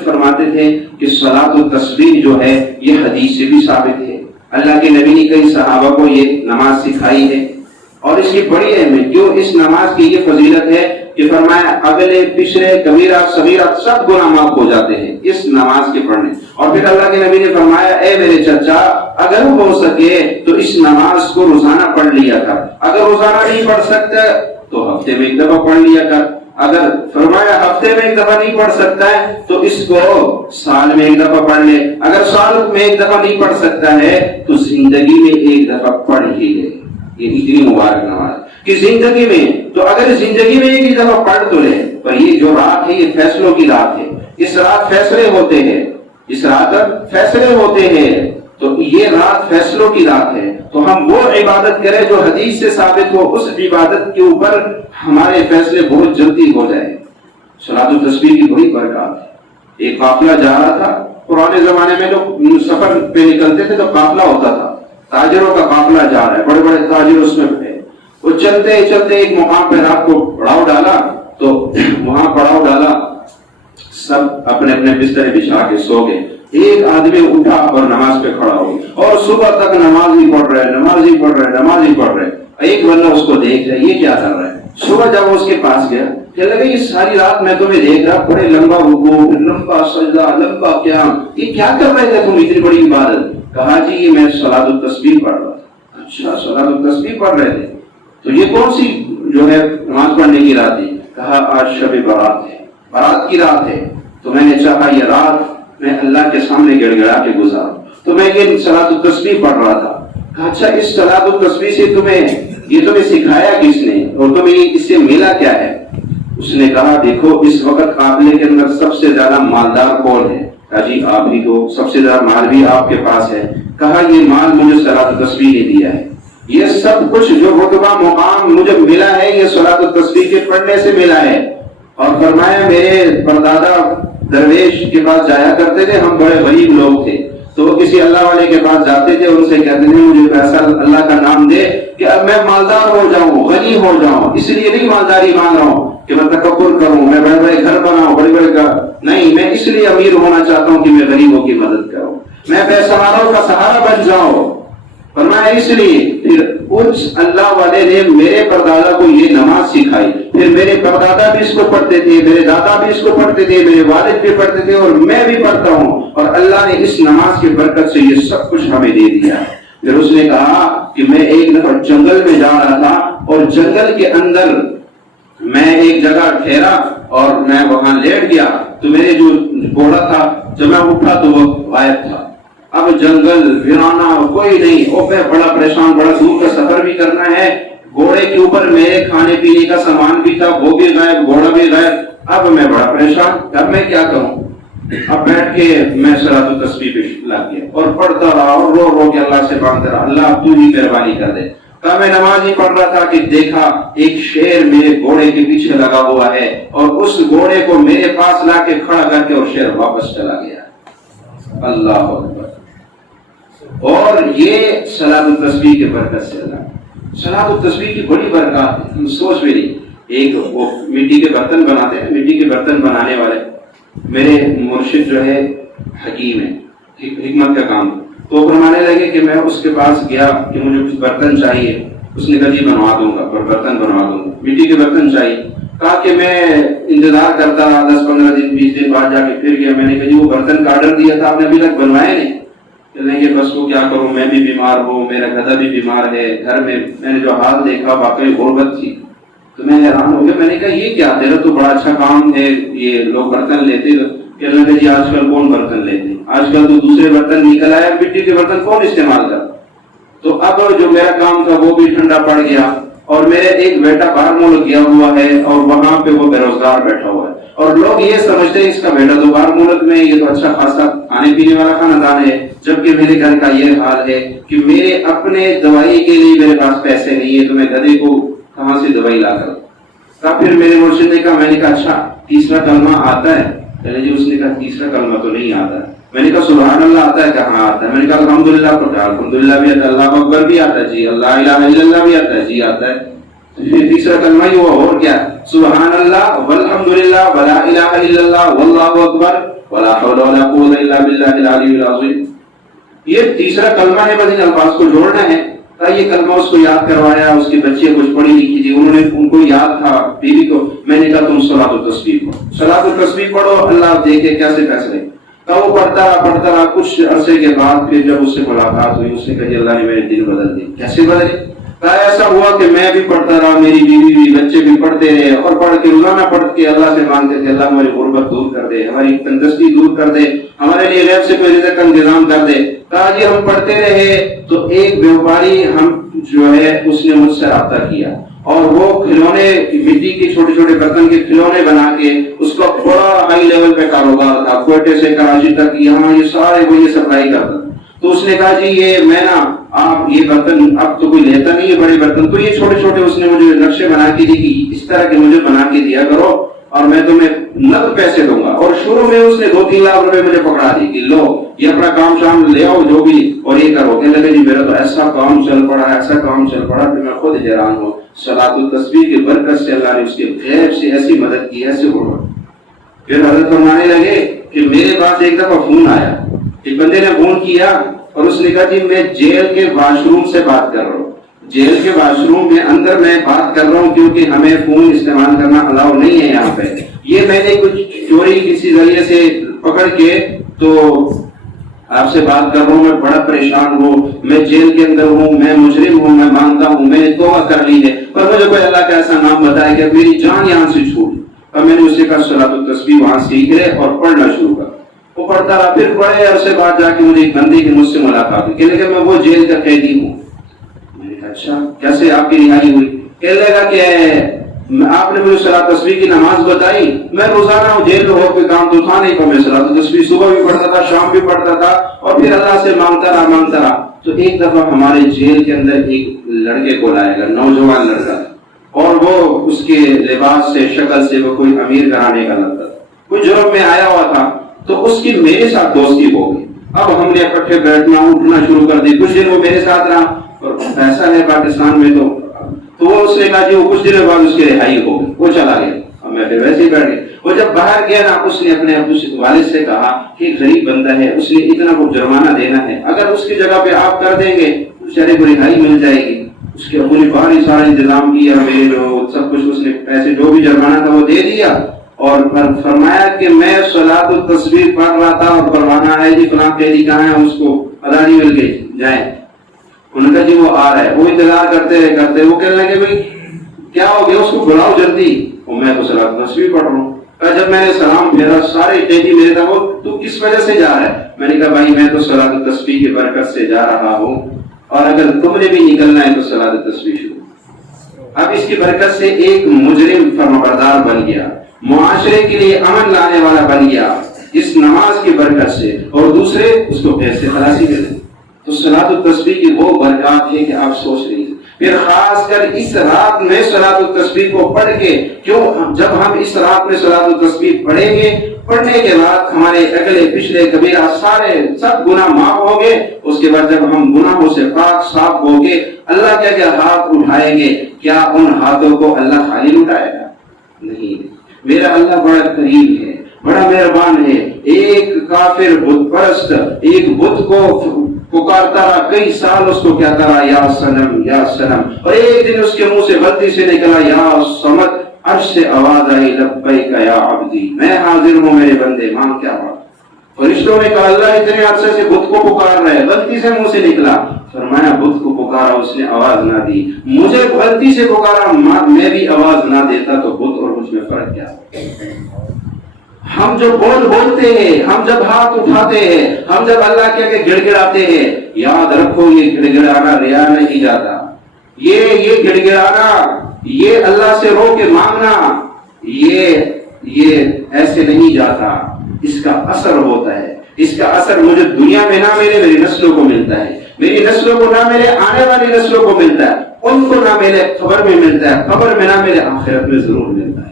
پھر فرماتے تھے کہ صلاۃ التسبیح جو ہے یہ حدیث سے بھی ثابت ہے، اللہ کے نبی نے کئی صحابہ کو یہ نماز سکھائی ہے، اور اس کی بڑی اہمیت جو اس نماز کی یہ فضیلت ہے کہ فرمایا اگلے پچھلے کبیرہ صغیرہ سب گناہ معاف ہو جاتے ہیں اس نماز کے پڑھنے۔ اور پھر اللہ کے نبی نے فرمایا اے میرے چچا اگر ہو سکے تو اس نماز کو روزانہ پڑھ لیا کر، اگر روزانہ نہیں پڑھ سکتا تو ہفتے میں ایک دفعہ پڑھ لیا کر، اگر فرمایا ہفتے میں ایک دفعہ نہیں پڑھ سکتا ہے تو اس کو سال میں ایک دفعہ پڑھ لے، اگر سال میں ایک دفعہ نہیں پڑھ سکتا ہے تو زندگی میں ایک دفعہ پڑھ ہی لے۔ یہ اتنی مبارک نماز کہ زندگی میں تو اگر زندگی میں ایک دفعہ پڑھ تو لے، پر یہ جو رات ہے یہ فیصلوں کی رات ہے، اس رات فیصلے ہوتے ہیں، اس رات فیصلے ہوتے ہیں، تو یہ رات فیصلوں کی رات ہے، تو ہم وہ عبادت کریں جو حدیث سے ثابت ہو، اس عبادت کے اوپر ہمارے فیصلے بہت جلدی ہو جائیں۔ صلاۃ التسبیح کی بڑی برکات ہے۔ ایک قافلہ جا رہا تھا، پرانے زمانے میں لوگ سفر پہ نکلتے تھے تو قافلہ ہوتا تھا، تاجروں کا قافلہ جا رہا ہے، بڑے بڑے تاجر اس میں تھے، وہ چلتے چلتے ایک مقام پہ رات کو پڑاؤ ڈالا، تو وہاں پڑاؤ ڈالا، سب اپنے اپنے بستر بچھا کے سو گئے، ایک آدمی اٹھا اور نماز پہ کھڑا ہو گیا اور صبح تک نماز ہی پڑھ رہے، نماز ہی پڑھ رہے، نماز ہی پڑھ رہے۔ ایک بندہ اس کو دیکھ رہا ہے یہ کیا کر رہا ہے، صبح جب وہ اس کے پاس گیا کہنے لگا یہ ساری رات میں تمہیں دیکھ رہا، بڑے لمبا رکوع، لمبا سجدہ، لمبا قیام، یہ کیا کر رہے تھے تم اتنی بڑی عبادت؟ کہا جی یہ میں صلاۃ التسبیح پڑھ رہا تھا۔ اچھا صلاۃ التسبیح پڑھ رہے تھے، تو یہ کون سی جو ہے نماز پڑھنے کی رات ہے؟ کہا آج شب برات ہے، برات کی رات ہے، تو میں نے چاہا یہ رات میں اللہ کے سامنے گڑ گڑا کے گزاروں، تو میں یہ صلاۃ التسبیح پڑھ رہا تھا۔ کہا اچھا اس صلاۃ التسبیح سے تمہیں سکھایا کس نے اور تمہیں اس سے ملا کیا ہے؟ اس نے کہا دیکھو اس وقت قافلے کے اندر سب سے زیادہ مالدار کون ہے؟ کہا جی آپ ہی کو، سب سے زیادہ مال بھی آپ کے پاس ہے۔ کہا یہ مال مجھے صلاۃ التسبیح نے دیا ہے، یہ سب کچھ جو رتبہ مقام مجھے ملا ہے یہ صلاۃ التسبیح کے پڑھنے سے ملا ہے۔ اور فرمایا میرے پردادا درویش کے پاس جایا کرتے تھے، ہم بڑے غریب لوگ تھے، تو وہ کسی اللہ والے کے پاس جاتے تھے، ان سے کہتے تھے مجھے پیسہ اللہ کا نام دے کہ اب میں مالدار ہو جاؤں، غنی ہو جاؤں، اس لیے نہیں مالداری مانگ رہا ہوں کہ میں تکبر کروں، میں بڑے بڑے گھر بناؤں، بڑے بڑے گھر نہیں، میں اس لیے امیر ہونا چاہتا ہوں کہ میں غریبوں کی مدد کروں، میں بے سہاروں کا سہارا بن جاؤں۔ فرمایا اس لیے پھر اس اللہ والے نے میرے پردادا کو یہ نماز سکھائی، پھر میرے پردادا بھی اس کو پڑھتے تھے، میرے دادا بھی اس کو پڑھتے تھے، میرے والد بھی پڑھتے تھے، اور میں بھی پڑھتا ہوں، اور اللہ نے اس نماز کی برکت سے یہ سب کچھ ہمیں دے دیا۔ پھر اس نے کہا کہ میں ایک دفعہ جنگل میں جا رہا تھا، اور جنگل کے اندر میں ایک جگہ ٹھہرا اور میں وہاں لیٹ گیا، تو میرے جو گھوڑا تھا جب میں اٹھا تو وہ غائب تھا۔ اب جنگل ویرانہ کوئی نہیں، اور میں بڑا پریشان، بڑا دور کا سفر بھی کرنا ہے، گھوڑے کے اوپر میرے کھانے پینے کا سامان بھی تھا، وہ بھی غائب، گھوڑا بھی غائب۔ اب میں بڑا پریشان، اب میں کیا کروں؟ اب بیٹھ کے میں صلاۃ التسبیح پہ لگ گیا اور پڑھتا رہا اور رو رو کے اللہ سے مانگتا رہا، اللہ اب تو ہی مہربانی کر دے۔ کہا میں نماز ہی پڑھ رہا تھا کہ دیکھا ایک شیر میرے گھوڑے کے پیچھے لگا ہوا ہے، اور اس گھوڑے کو میرے پاس لا کے کھڑا کر کے اور شیر واپس چلا گیا۔ اللہ اکبر۔ اور یہ صلاۃ التسبیح کے برکت سے اللہ، صلاۃ التسبیح کی بڑی برکات ہے، ہم سوچ بھی نہیں۔ ایک وہ مٹی کے برتن بناتے ہیں، مٹی کے برتن بنانے والے میرے مرشد جو ہے حکیم ہے، حکمت کا کام، تو فرمانے لگے کہ میں اس کے پاس گیا کہ مجھے کچھ برتن چاہیے، اس نے کہا جی بنوا دوں گا، برتن بنوا دوں گا، مٹی کے برتن چاہیے۔ کہا کہ میں انتظار کرتا رہا 10-15 دن 20 دن بعد جا کے پھر گیا، میں نے کہا جی وہ برتن کا آرڈر دیا تھا آپ نے ابھی تک بنوائے نہیں؟ کہ بس وہ کیا کروں، میں بھی بیمار ہوں، میرا گدھا بھی بیمار ہے، گھر میں نے جو حال دیکھا واقعی غربت تھی، تو میں حیران ہو گیا۔ میں نے کہا یہ کیا، تیرا تو بڑا اچھا کام ہے، یہ لوگ برتن لیتے، کہنے لگے جی آج کل کون برتن لیتے، آج کل تو دوسرے برتن نکل آئے، مٹی کے برتن کون استعمال کرتا۔ تو اب جو میرا کام تھا وہ بھی ٹھنڈا پڑ گیا، اور میرے ایک بیٹا باہر ملک گیا ہوا ہے اور وہاں پہ وہ بے روزگار بیٹھا ہوا ہے، اور لوگ یہ سمجھتے ہیں اس کا بیٹا تو باہر ملک میں، یہ تو اچھا خاصا کھانے پینے والا خاندان ہے، جبکہ میرے گھر کا یہ حال ہے کہ میرے اپنے دوائی کے لیے میرے پاس پیسے نہیں ہے، تو میں گدھے کو کہاں سے دوائی لا کر۔ پھر میرے مرشد نے کہا، میں نے کہا اچھا تیسرا کلمہ آتا ہے؟ پہلے جی اس نے کہا تیسرا کلمہ تو نہیں آتا ہے۔ میں نے کہا سبحان اللہ آتا ہے؟ کہاں آتا ہے؟ میں نے کہا الحمدللہ پڑھا، الحمدللہ بھی آتا ہے، اللہ اکبر بھی آتا ہے جی، اللہ الہ الا اللہ بھی آتا ہے جی، آتا ہے۔ تیسرا کلمہ ہی ہوا، اور کیا؟ سبحان اللہ والحمدللہ ولا الہ الا اللہ واللہ اکبر ولا حول ولا قوت الا باللہ العلی العظیم. یہ تیسرا کلمہ ہے، بس ان الفاظ کو جوڑنا ہے. یہ کلمہ اس کو یاد کروایا، اس کے بچے کچھ پڑھی لکھی تھی، انہوں نے ان کو یاد تھا بیوی کو، میں نے کہا تم صلاۃ التسبیح پڑھو، صلاۃ التسبیح پڑھو، اللہ دیکھے کیسے فیصلے. تو وہ پڑھتا رہا کچھ عرصے کے بعد پھر جب اس سے ملاقات ہوئی، اس نے کہا اللہ نے میرے دل بدل دی. کیسے بدلے؟ ایسا ہوا کہ میں بھی پڑھتا رہا، میری بیوی بھی، بچے بھی پڑھتے رہے، اور پڑھ کے روزانہ پڑھ کے اللہ سے مانگتے تھے اللہ ہماری غربت دور کر دے، ہماری تندرستی دور کر دے، ہمارے لیے غیب سے کوئی رزق کا انتظام کر دے. جی ہم پڑھتے رہے تو ایک بیوپاری ہم جو ہے اس نے مجھ سے رابطہ کیا، اور وہ کھلونے مٹی کے چھوٹے چھوٹے برتن کے کھلونے بنا کے، اس کا بڑا ہائی لیول پہ کاروبار تھا، کوئٹے سے کراچی تک یہاں یہ سارے وہ یہ سپلائی کرتا. تو اس نے کہا جی یہ میں نا آپ یہ برتن اب تو کوئی لیتا نہیں ہے بڑے برتن، تو یہ چھوٹے چھوٹے اس نے مجھے نقشے بنا کے دی کہ اس طرح کے مجھے بنا کے دیا کرو اور میں تمہیں نقد پیسے دوں گا. اور شروع میں اس نے 2-3 لاکھ روپے مجھے پکڑا دی کہ لو یہ اپنا کام شام لے آؤ جو بھی اور یہ کرو. کہنے لگے جی میرا تو ایسا کام چل پڑا کہ میں خود حیران ہوں. صلاۃ التسبیح کی برکت سے اللہ نے اس کے غیب سے ایسی مدد کی، ایسے ہوا. پھر حضرت فرمانے لگے کہ میرے پاس ایک دفعہ فون آیا، ایک بندے نے فون کیا اور اس نے کہا جی میں جیل کے واش روم سے بات کر رہا ہوں، جیل کے واش روم میں اندر میں بات کر رہا ہوں کیونکہ ہمیں فون استعمال کرنا الاؤ نہیں ہے یہاں پہ. یہ میں نے کچھ چوری کسی ذریعے سے پکڑ کے تو آپ سے بات کر رہا ہوں، میں بڑا پریشان ہوں، میں جیل کے اندر ہوں، میں مجرم ہوں، میں مانتا ہوں، میں نے توبہ کر لی ہے، پر مجھے کوئی اللہ کا ایسا نام بتایا کہ میری جان یہاں سے چھوٹ. اور میں نے اسے کہا صلاۃ التسبیح وہاں سیکھ لے اور پڑھنا شروع کر. وہ پڑھتا رہا. پھر بڑے عرصے بعد جا کے مجھے ایک بندے کی مجھ سے ملاقات ہوئی، کہنے لگا میں وہ جیل کا قیدی ہوں. میں نے کہا اچھا کیسے آپ کی رہائی ہوئی؟ کہنے لگا کہ آپ نے مجھے صلاۃ التسبیح کی نماز بتائی، میں روزانہ جیل میں ہو کے کام تو تھا نہیں، پر میں صلاۃ التسبیح صبح بھی پڑھتا تھا، شام بھی پڑھتا تھا، اور پھر اللہ سے مانگتا رہا. تو ایک دفعہ ہمارے جیل کے اندر ایک لڑکے کو لایا گیا، نوجوان لڑکا، اور وہ اس کے لباس سے شکل سے وہ کوئی امیر گھرانے کا لگتا تھا، کوئی جرم میں آیا ہوا تھا. تو اس کی میرے ساتھ دوستی ہو گئی. اب ہم نے اکٹھے بیٹھنا اٹھنا شروع کر دی. کچھ دن وہ میرے ساتھ رہا، اور ایسا ہے پاکستان میں تو وہ اس نے کہا جی وہ کچھ دنوں بعد اس کی رہائی ہو گئی، وہ چلا گیا. اور میں پھر ویسے ہی بیٹھ گیا. وہ جب باہر گیا نا، اس نے اپنے والد سے کہا کہ غریب بندہ ہے، اس نے اتنا کو جرمانہ دینا ہے، اگر اس کی جگہ پہ آپ کر دیں گے تو بیچارے کو رہائی مل جائے گی. اس کے ابو نے باہر ہی سارا انتظام کیا، میرے جو سب کچھ اس نے پیسے جو بھی جرمانہ تھا وہ دے دیا، اور فرمایا کہ میں صلاۃ التسبیح پڑھ رہا تھا اور فرمانا ہے جی فلاں قیدی کہاں ہے، اس کو اداری مل گئی جائیں. انہوں نے کہا جی وہ آ رہا ہے. وہ انتظار کرتے وہ کہنے لگے بھائی کیا ہو گیا، اس کو بلاؤ جلدی. اور میں تو صلاۃ التسبیح پڑھ رہا ہوں. جب میں نے سلام پھیرا سارے قیدی میرے تھا، وہ تو کس وجہ سے جا رہا ہے؟ میں نے کہا بھائی میں تو صلاۃ التسبیح کی برکت سے جا رہا ہوں، اور اگر تم نے بھی نکلنا ہے تو صلاۃ التسبیح شروع. اب اس کی برکت سے ایک مجرم فرمانبردار بن گیا، معاشرے کے لیے امن لانے والا بن گیا اس نماز کی برکت سے، اور دوسرے اس کو پھر سے خلاصی ملے. تو صلاۃ التسبیح کی وہ برکات ہے کہ آپ سوچ رہی ہیں. پھر خاص کر اس رات میں صلاۃ التسبیح کو پڑھ کے، کیوں جب ہم اس رات میں صلاۃ التسبیح پڑھیں گے، پڑھنے کے بعد ہمارے اگلے پچھلے کبیرہ سارے سب گناہ معاف ہوں گے. اس کے بعد جب ہم گناہوں سے پاک صاف ہو کے اللہ کے آگے ہاتھ اٹھائیں گے، کیا ان ہاتھوں کو اللہ خالی اٹھائے گا؟ نہیں. میرا اللہ بڑا قریب ہے، بڑا مہربان ہے. ایک کافر بت پرست ایک بت کو پکارتا رہا، کئی سال اس کو کہتا رہا یا صنم یا صنم، اور ایک دن اس کے منہ سے غلطی سے نکلا یا صمد. عرش سے آواز آئی لبیک یا عبدی، میں حاضر ہوں میرے بندے، مانگ کیا بات. فرشتوں نے کہا اللہ اتنے عرصے سے بت کو پکار رہے، غلطی سے منہ سے نکلا. فرمایا بت کو پکارا، اس نے آواز نہ دی، مجھے غلطی سے پکارا، میں بھی آواز نہ دیتا تو بت اور مجھ میں فرق کیا؟ ہم جو بولتے ہیں، ہم جب ہاتھ اٹھاتے ہیں، ہم جب اللہ کے آگے گڑ گڑاتے ہیں، یاد رکھو یہ گڑ گڑانا ریا نہیں جاتا. یہ گڑ گڑانا، یہ اللہ سے رو کے مانگنا، یہ ایسے نہیں جاتا. اس کا اثر ہوتا ہے. اس کا اثر مجھے دنیا میں نہ ملے، میری نسلوں کو ملتا ہے. میری نسلوں کو نہ ملے، آنے والی نسلوں کو ملتا ہے. ان کو نہ ملے قبر میں ملتا ہے، قبر میں نہ ملے آخرت میں ضرور ملتا ہے.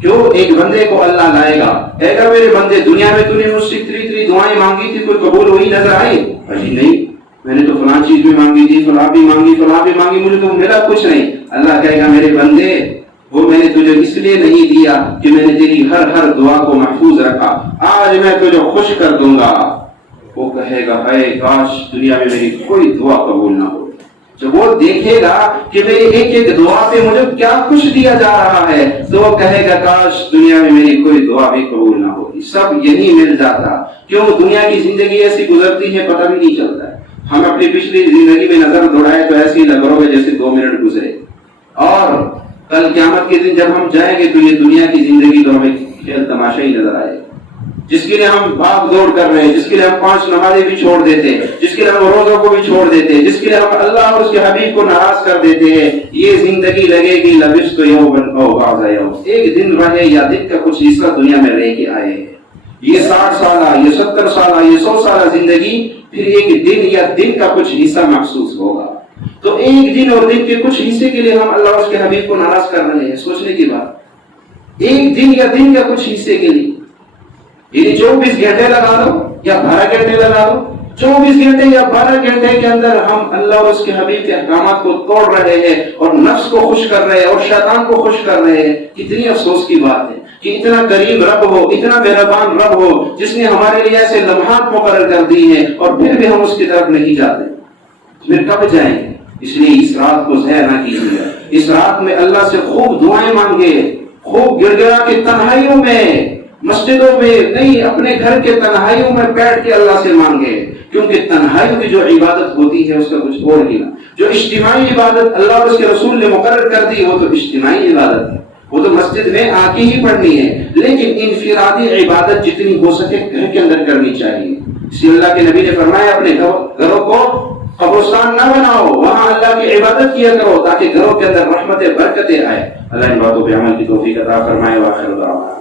کیوں؟ ایک بندے کو اللہ لائے گا، کہے گا میرے بندے دنیا میں تو نے مجھ سے اتنی دعائیں مانگی تھی، کوئی قبول ہوئی نظر آئی؟ نہیں. میں نے تو فلاں چیز بھی مانگی تھی، فلاں بھی مانگی، مجھے تو ملا کچھ نہیں. اللہ کہے گا میرے بندے وہ میں نے تجھے اس لیے نہیں دیا کہ میں نے تیری ہر دعا کو محفوظ رکھا، آج میں تجھے خوش کر دوں گا. وہ کہے گا ہائے کاش دنیا میں میری کوئی دعا قبول نہ ہو. جب وہ دیکھے گا کہ میری ایک دعا پہ مجھے کیا کچھ دیا جا رہا ہے تو وہ کہے گا کاش دنیا میں میری کوئی دعا بھی قبول نہ ہوتی. سب یہی مل جاتا. کیوں دنیا کی زندگی ایسی گزرتی ہے پتہ بھی نہیں چلتا ہے. ہم اپنی پچھلی زندگی میں نظر دوڑائے تو ایسے ہی لگ رہا ہے جیسے 2 منٹ گزرے، اور کل قیامت کے دن جب ہم جائیں گے تو یہ دنیا کی زندگی تو ہمیں کھیل تماشا ہی نظر آئے. جس کے لیے ہم بھاگ دوڑ کر رہے ہیں، جس کے لیے ہم 5 نمازیں بھی چھوڑ دیتے ہیں، جس کے لیے ہم روزوں کو بھی چھوڑ دیتے ہیں، جس کے لیے ہم اللہ اور اس کے حبیب کو ناراض کر دیتے ہیں، یہ زندگی لگے گی لبثت یوما او بعض یوم، ایک دن رہے یا دن کا کچھ حصہ دنیا میں رہ کے آئے ہیں. یہ 60 سالہ، یہ 70 سالہ، یہ 100 سالہ زندگی پھر ایک دن یا دن کا کچھ حصہ محسوس ہوگا. تو ایک دن اور دن کے کچھ حصے کے لیے ہم اللہ اور اس کے حبیب کو ناراض کر رہے ہیں. سوچنے کی بات، ایک دن یا دن کا کچھ حصے کے لیے، یعنی 24 گھنٹے لگا دو یا 12 گھنٹے لگا دو، 24 گھنٹے یا 12 گھنٹے کے اندر ہم اللہ اور اس کے حبیب کے احکامات کو توڑ رہے ہیں اور نفس کو خوش کر رہے ہیں اور شیطان کو خوش کر رہے ہیں. کتنی افسوس کی بات ہے کہ اتنا کریم رب ہو، اتنا مہربان رب ہو جس نے ہمارے لیے ایسے لمحات مقرر کر دی ہیں اور پھر بھی ہم اس کی طرف نہیں جاتے. پھر کب جائیں گے؟ اس لیے اس رات کو ضائع نہ کیجیے. اس رات میں اللہ سے خوب دعائیں مانگے، خوب گڑ گڑا کے تنہائیوں میں، مسجدوں میں نہیں، اپنے گھر کے تنہائیوں میں بیٹھ کے اللہ سے مانگے. کیونکہ تنہائیوں کی جو عبادت ہوتی ہے اس کا کچھ اور ہی نہ. جو اجتماعی عبادت اللہ اور اس کے رسول نے مقرر کر دی وہ تو اجتماعی عبادت ہے، وہ تو مسجد میں آ کے ہی پڑھنی ہے. لیکن انفرادی عبادت جتنی ہو سکے گھر کے اندر کرنی چاہیے. اسی اللہ کے نبی نے فرمایا اپنے گھروں کو قبرستان نہ بناؤ، وہاں اللہ کی عبادت کیا کرو تاکہ گھروں کے اندر رحمتیں برکتیں آئے. اللہ ان باتوں پہ عمل کی توفیق عطا فرمائے. وآخر دعوانا